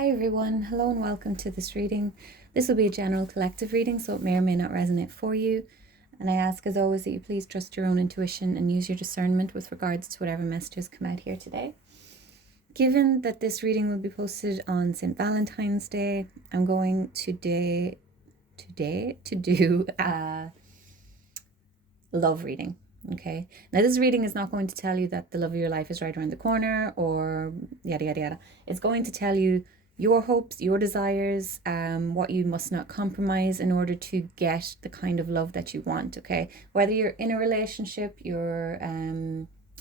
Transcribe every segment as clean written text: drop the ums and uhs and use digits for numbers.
Hi everyone, hello and welcome to this reading. This will be a general collective reading, so it may or may not resonate for you. And I ask as always that you please trust your own intuition and use your discernment with regards to whatever messages come out here today. Given that this reading will be posted on St. Valentine's Day, I'm going today to do a love reading. Okay, now this reading is not going to tell you that the love of your life is right around the corner or yada yada yada. It's going to tell you your hopes, your desires, what you must not compromise in order to get the kind of love that you want. Okay, whether you're in a relationship, you're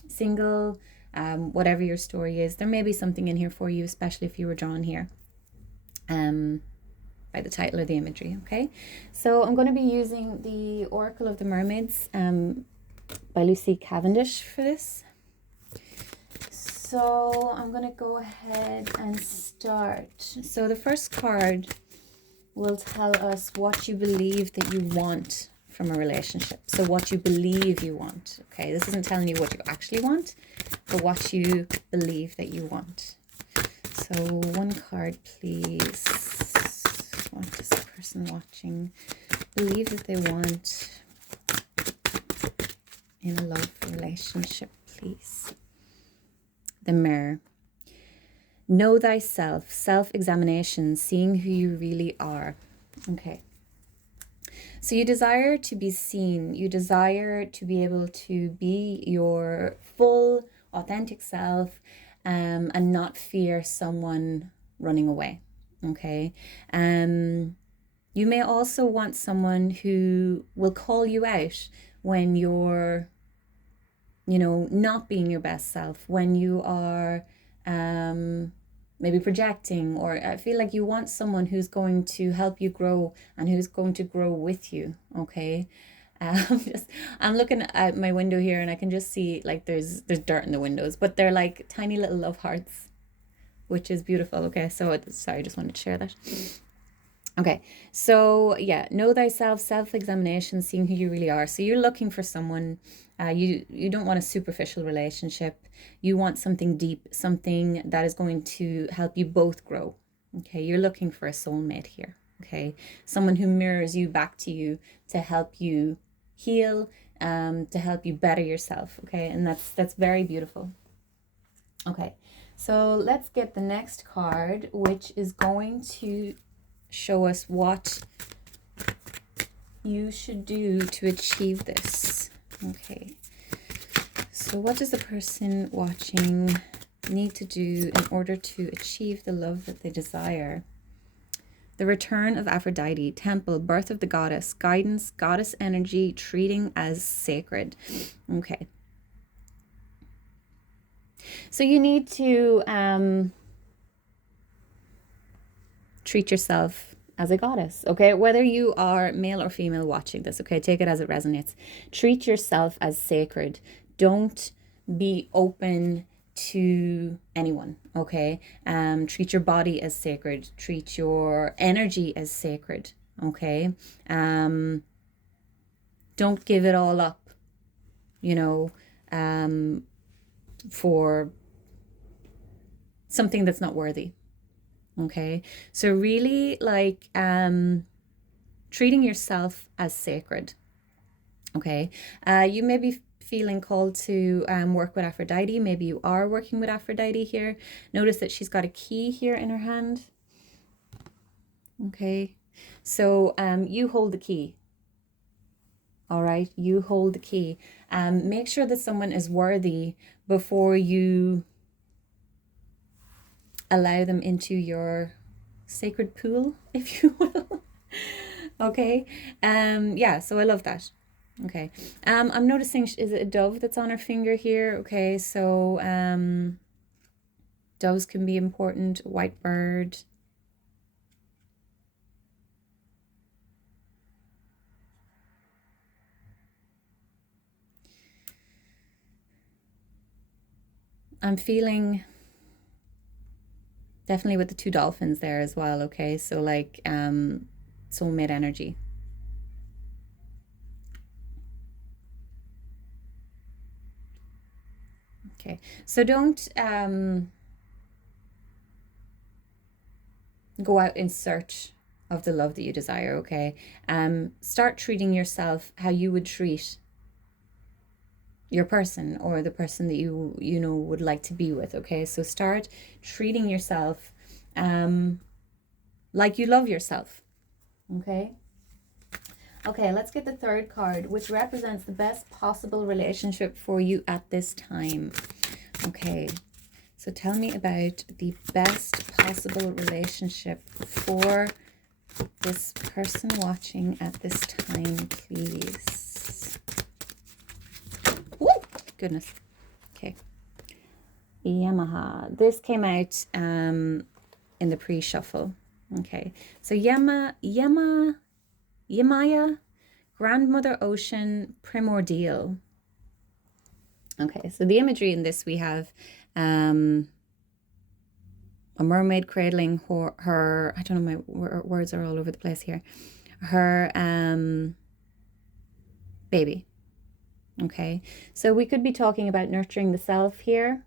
single, whatever your story is, there may be something in here for you, especially if you were drawn here by the title or the imagery. Okay, so I'm going to be using the Oracle of the Mermaids by Lucy Cavendish for this. So I'm going to go ahead and start. So the first card will tell us what you believe that you want from a relationship. So what you believe you want. Okay, this isn't telling you what you actually want, but what you believe that you want. So one card, please. What does the person watching believe that they want in a love relationship, please? The Mirror. Know thyself, self-examination, seeing who you really are. Okay. So you desire to be seen. You desire to be able to be your full, authentic self and not fear someone running away. Okay. You may also want someone who will call you out when you're not being your best self, when you are maybe projecting, or I feel like you want someone who's going to help you grow and who's going to grow with you. Okay. I'm looking at my window here and I can just see like there's dirt in the windows, but they're like tiny little love hearts, which is beautiful. Okay, so sorry, I just wanted to share that. Okay, so yeah, know thyself, self-examination, seeing who you really are. So you're looking for someone, you don't want a superficial relationship. You want something deep, something that is going to help you both grow. Okay, you're looking for a soulmate here. Okay, someone who mirrors you back to you to help you heal, to help you better yourself. Okay, and that's very beautiful. Okay, so let's get the next card, which is going to show us what you should do to achieve this. Okay, so what does the person watching need to do in order to achieve the love that they desire? The return of Aphrodite, temple, birth of the goddess, guidance, goddess energy, treating as sacred. Okay, so you need to treat yourself as a goddess. Okay, whether you are male or female watching this, okay, take it as it resonates. Treat yourself as sacred. Don't be open to anyone. Okay, treat your body as sacred. Treat your energy as sacred. Okay, don't give it all up, for something that's not worthy. Okay, so really like treating yourself as sacred. Okay, you may be feeling called to work with Aphrodite. Maybe you are working with Aphrodite here. Notice that she's got a key here in her hand. Okay, so you hold the key. All right, you hold the key. Make sure that someone is worthy before you allow them into your sacred pool, if you will. Okay, yeah, so I love that. Okay, I'm noticing, is it a dove that's on her finger here? Okay, so doves can be important. White bird. I'm feeling definitely with the two dolphins there as well. Okay, so like soulmate energy. Okay, so don't go out in search of the love that you desire, okay? Start treating yourself how you would treat your person or the person that you know would like to be with, okay? So start treating yourself like you love yourself, okay? Okay, let's get the third card, which represents the best possible relationship for you at this time. Okay, so tell me about the best possible relationship for this person watching at this time, please. Woo! Goodness. Okay. Yamaha. This came out in the pre-shuffle. Okay, so Yamaya, Grandmother Ocean, Primordial. Okay, so the imagery in this, we have a mermaid cradling her, I don't know, my words are all over the place here, her baby. Okay, so we could be talking about nurturing the self here.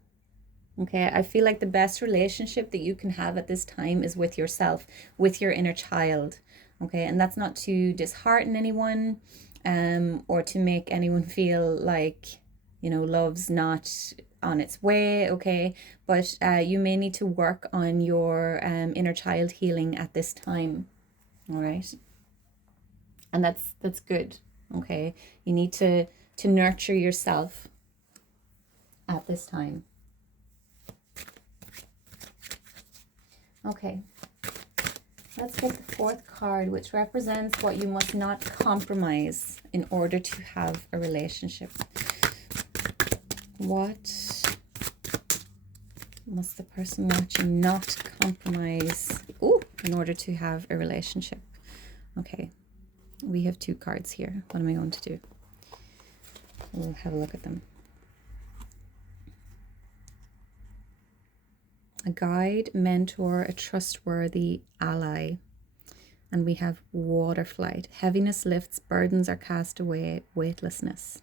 Okay, I feel like the best relationship that you can have at this time is with yourself, with your inner child. Okay, and that's not to dishearten anyone or to make anyone feel like, you know, love's not on its way, okay? But you may need to work on your inner child healing at this time, all right? And that's good, okay? You need to nurture yourself at this time. Okay, let's get the fourth card, which represents what you must not compromise in order to have a relationship. What must the person watching not compromise in order to have a relationship? Okay, we have two cards here. What am I going to do? We'll have a look at them. A guide, mentor, a trustworthy ally. And we have water flight. Heaviness lifts, burdens are cast away, weightlessness.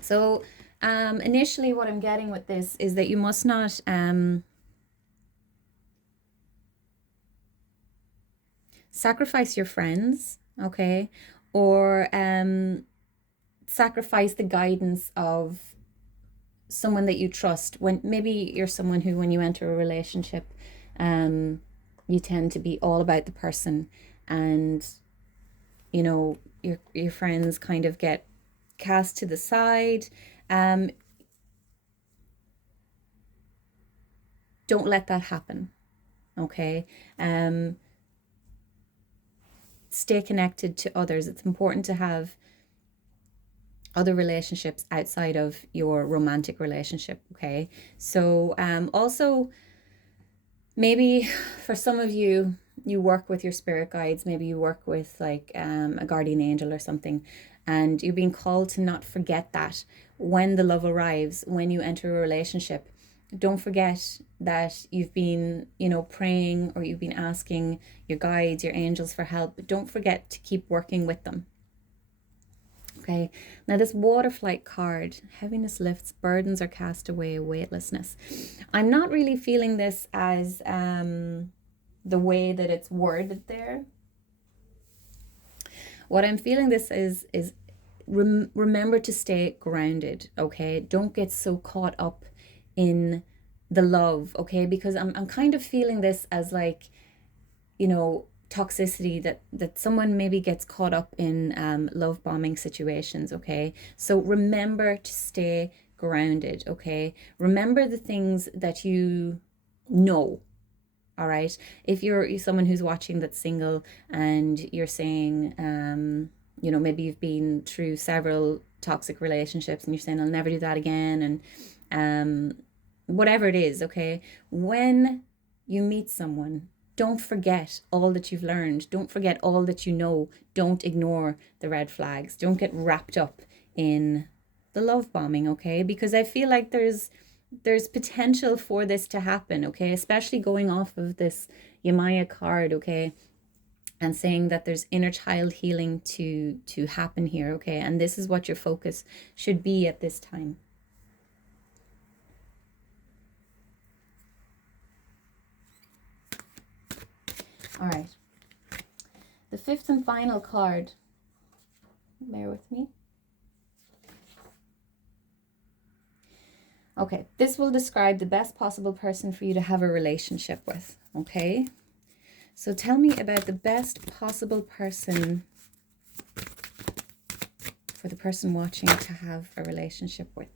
So initially what I'm getting with this is that you must not sacrifice your friends, okay? Or sacrifice the guidance of someone that you trust. When maybe you're someone who, when you enter a relationship, you tend to be all about the person, and you know your friends kind of get cast to the side. Don't let that happen, okay? Stay connected to others. It's important to have other relationships outside of your romantic relationship, okay? So also maybe for some of you, you work with your spirit guides, maybe you work with like a guardian angel or something, and you're being called to not forget that when the love arrives, when you enter a relationship. Don't forget that you've been, you know, praying, or you've been asking your guides, your angels for help. But don't forget to keep working with them. Okay, now this water flight card, heaviness lifts, burdens are cast away, weightlessness. I'm not really feeling this as the way that it's worded there. What I'm feeling this is remember to stay grounded, okay? Don't get so caught up in the love, okay? Because I'm kind of feeling this as like, you know, toxicity, that someone maybe gets caught up in love bombing situations, okay? So remember to stay grounded, okay? Remember the things that you know, all right? If you're someone who's watching that's single and you're saying, you know, maybe you've been through several toxic relationships and you're saying, I'll never do that again, and whatever it is, okay? When you meet someone, don't forget all that you've learned. Don't forget all that you know. Don't ignore the red flags. Don't get wrapped up in the love bombing, okay? Because I feel like there's potential for this to happen, okay? Especially going off of this Yamaya card, okay? And saying that there's inner child healing to happen here, okay? And this is what your focus should be at this time. All right. The fifth and final card. Bear with me. Okay, this will describe the best possible person for you to have a relationship with, okay? So tell me about the best possible person for the person watching to have a relationship with.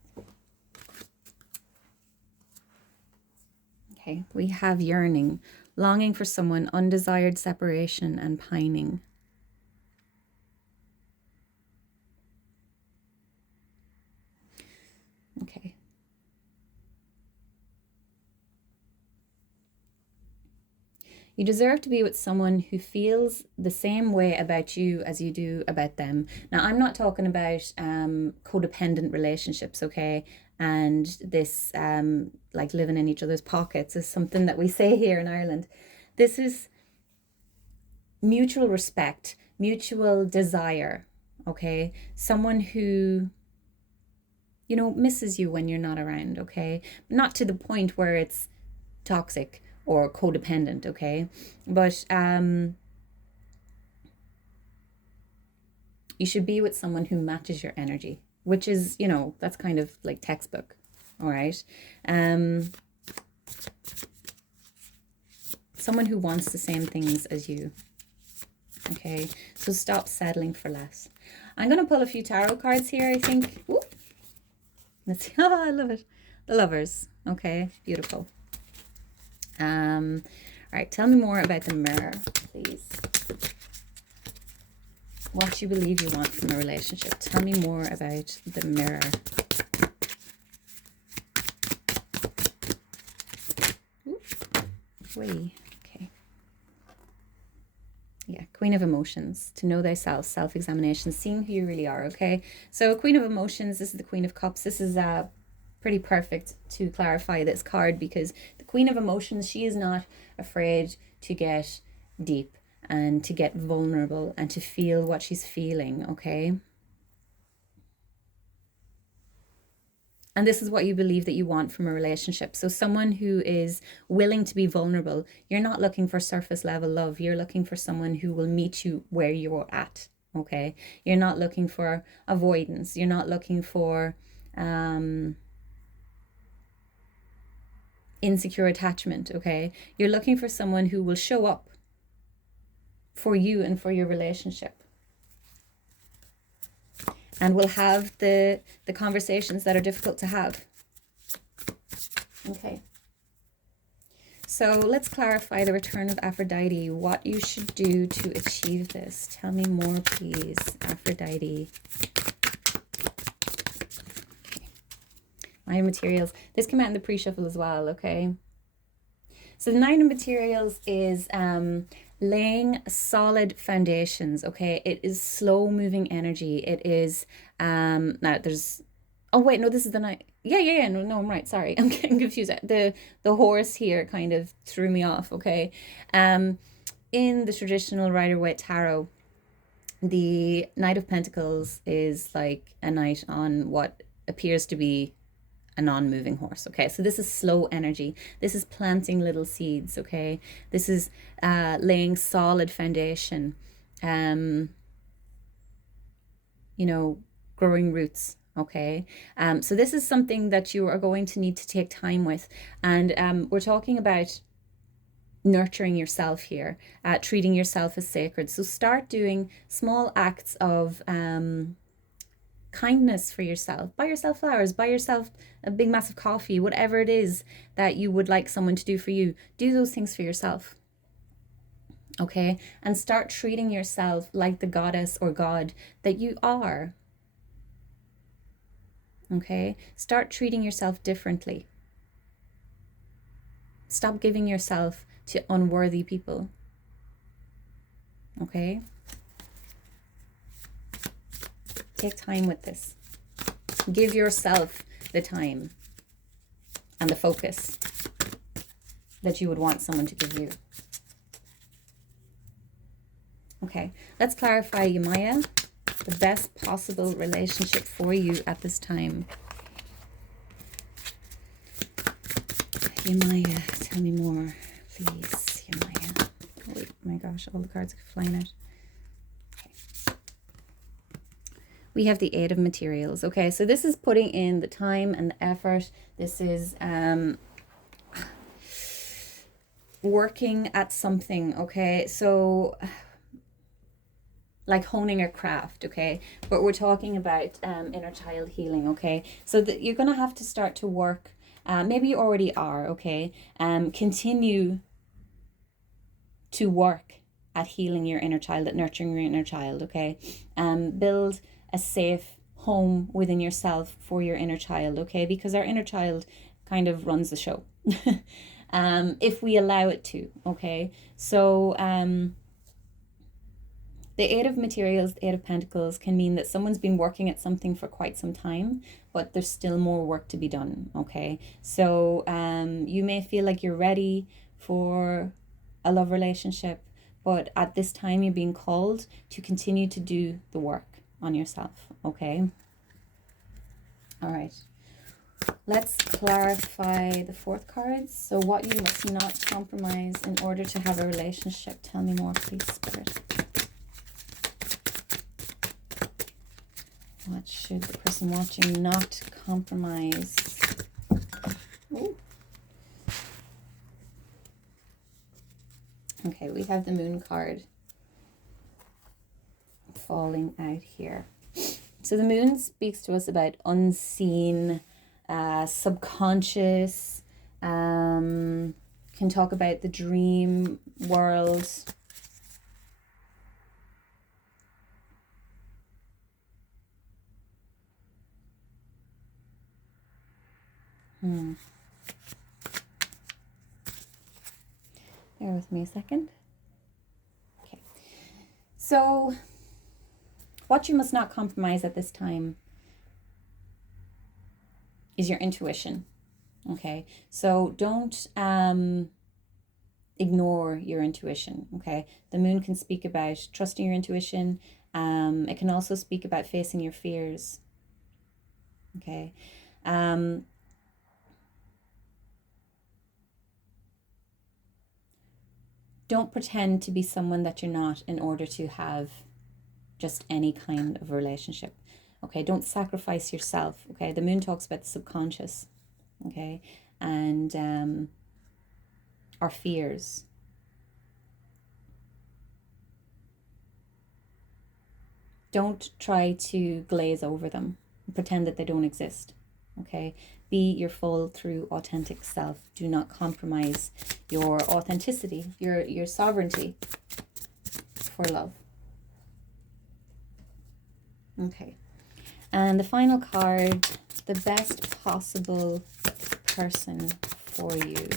Okay, we have yearning, longing for someone, undesired separation, and pining. Okay. You deserve to be with someone who feels the same way about you as you do about them. Now, I'm not talking about codependent relationships, okay? And this, like living in each other's pockets is something that we say here in Ireland. This is mutual respect, mutual desire, okay? Someone who, you know, misses you when you're not around, okay? Not to the point where it's toxic or codependent, okay? But you should be with someone who matches your energy, which is, you know, that's kind of like textbook, all right? Someone who wants the same things as you, okay? So stop settling for less. I'm going to pull a few tarot cards here, I think. Ooh. Let's see. Oh, I love it. The Lovers, okay? Beautiful. All right, tell me more about the Mirror, please. What you believe you want from a relationship. Tell me more about the Mirror. Wait, okay. Yeah, Queen of Emotions. To know thyself, self-examination, seeing who you really are, okay? So Queen of Emotions, this is the Queen of Cups. This is pretty perfect to clarify this card, because the Queen of Emotions, she is not afraid to get deep and to get vulnerable and to feel what she's feeling, okay? And this is what you believe that you want from a relationship. So someone who is willing to be vulnerable. You're not looking for surface level love. You're looking for someone who will meet you where you're at, okay? You're not looking for avoidance. You're not looking for insecure attachment, okay? You're looking for someone who will show up for you and for your relationship, and will have the conversations that are difficult to have. Okay. So let's clarify the return of Aphrodite, what you should do to achieve this. Tell me more, please, Aphrodite. Okay. Nine of Materials. This came out in the pre-shuffle as well, okay? So the Nine of Materials is laying solid foundations, okay? It is slow moving energy. It is now there's, oh wait, no, this is the night. Yeah, no, I'm right, sorry. I'm getting confused. The horse here kind of threw me off, okay? In the traditional Rider-Waite tarot, the Knight of Pentacles is like a knight on what appears to be a non-moving horse, okay? So this is slow energy. This is planting little seeds, okay? This is laying solid foundation, you know, growing roots, okay? So this is something that you are going to need to take time with. And we're talking about nurturing yourself here, treating yourself as sacred. So start doing small acts of kindness for yourself. Buy yourself flowers, buy yourself a big massive coffee, whatever it is that you would like someone to do for you. Do those things for yourself, okay? And start treating yourself like the goddess or god that you are, okay? Start treating yourself differently. Stop giving yourself to unworthy people, okay? Take time with this. Give yourself the time and the focus that you would want someone to give you. Okay, let's clarify, Yamaya, the best possible relationship for you at this time. Yamaya, tell me more, please, Yamaya. Oh my gosh, all the cards are flying out. Okay. We have the Eight of Materials. Okay, so this is putting in the time and the effort. This is working at something. Okay, so like honing a craft. Okay, but we're talking about inner child healing. Okay, so that you're gonna have to start to work. Maybe you already are. Okay, continue to work at healing your inner child, at nurturing your inner child. Okay, build a safe home within yourself for your inner child. Okay, because our inner child kind of runs the show. If we allow it to. Okay, so the Eight of Materials, the Eight of Pentacles can mean that someone's been working at something for quite some time, but there's still more work to be done. Okay, so you may feel like you're ready for a love relationship, but at this time you're being called to continue to do the work on yourself. Okay, all right, let's clarify the fourth card. So what you must not compromise in order to have a relationship. Tell me more, please, Spirit. What should the person watching not compromise? Ooh. Okay, we have the Moon card falling out here. So the Moon speaks to us about unseen, subconscious, can talk about the dream world. Bear with me a second. Okay. So what you must not compromise at this time is your intuition. Okay. So don't ignore your intuition. Okay. The Moon can speak about trusting your intuition. It can also speak about facing your fears. Okay. Don't pretend to be someone that you're not in order to have just any kind of relationship. Okay, don't sacrifice yourself. Okay, the Moon talks about the subconscious. Okay, and our fears. Don't try to glaze over them, pretend that they don't exist. Okay, be your full, true, authentic self. Do not compromise your authenticity, your sovereignty for love. Okay, and the final card, the best possible person for you.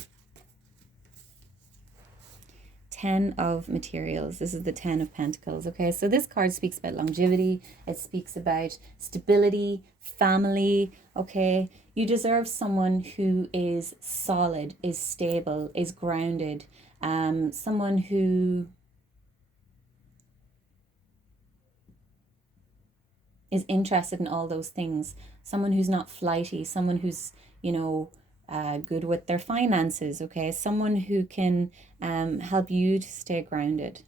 10 of Materials. This is the 10 of Pentacles. Okay, so this card speaks about longevity. It speaks about stability, family. Okay, you deserve someone who is solid, is stable, is grounded. Someone who is interested in all those things. Someone who's not flighty. Someone who's, good with their finances. Okay, someone who can help you to stay grounded.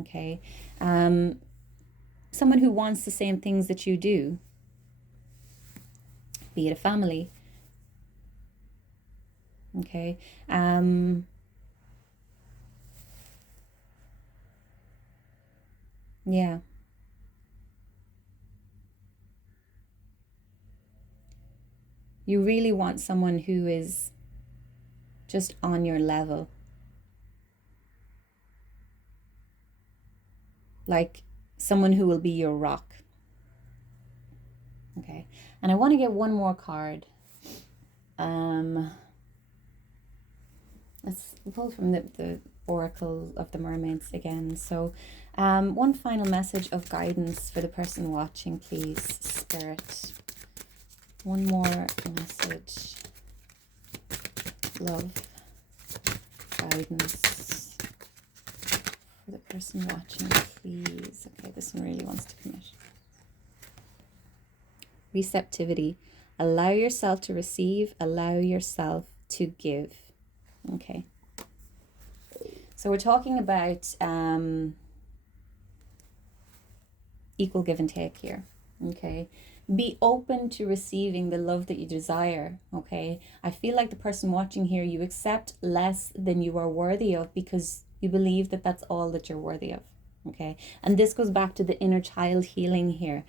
Okay, someone who wants the same things that you do, be it a family. Okay, yeah. You really want someone who is just on your level. Like someone who will be your rock. Okay. And I want to get one more card. Let's pull from the Oracle of the Mermaids again. So one final message of guidance for the person watching, please, Spirit. One more message. Love, guidance for the person watching, please. Okay, this one really wants to commit. Receptivity. Allow yourself to receive. Allow yourself to give. Okay. So we're talking about equal give and take here. Okay. Be open to receiving the love that you desire. Okay. I feel like the person watching here, you accept less than you are worthy of because you believe that that's all that you're worthy of. Okay. And this goes back to the inner child healing here.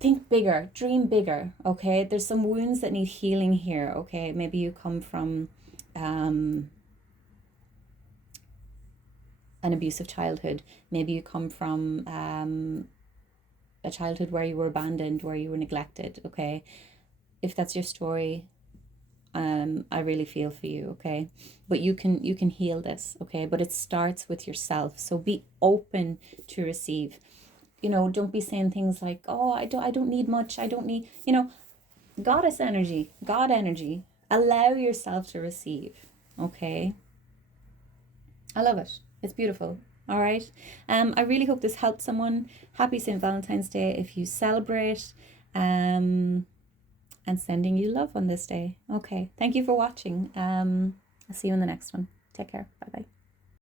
Think bigger, dream bigger. Okay. There's some wounds that need healing here. Okay. Maybe you come from an abusive childhood. Maybe you come from a childhood where you were abandoned, where you were neglected. Okay. If that's your story, I really feel for you. Okay. But you can heal this. Okay. But it starts with yourself. So be open to receive. Don't be saying things like, oh, I don't need much. I don't need, goddess energy, God energy. Allow yourself to receive. Okay. I love it. It's beautiful. All right. I really hope this helped someone. Happy St. Valentine's Day if you celebrate. And sending you love on this day. Okay. Thank you for watching. I'll see you in the next one. Take care. Bye bye.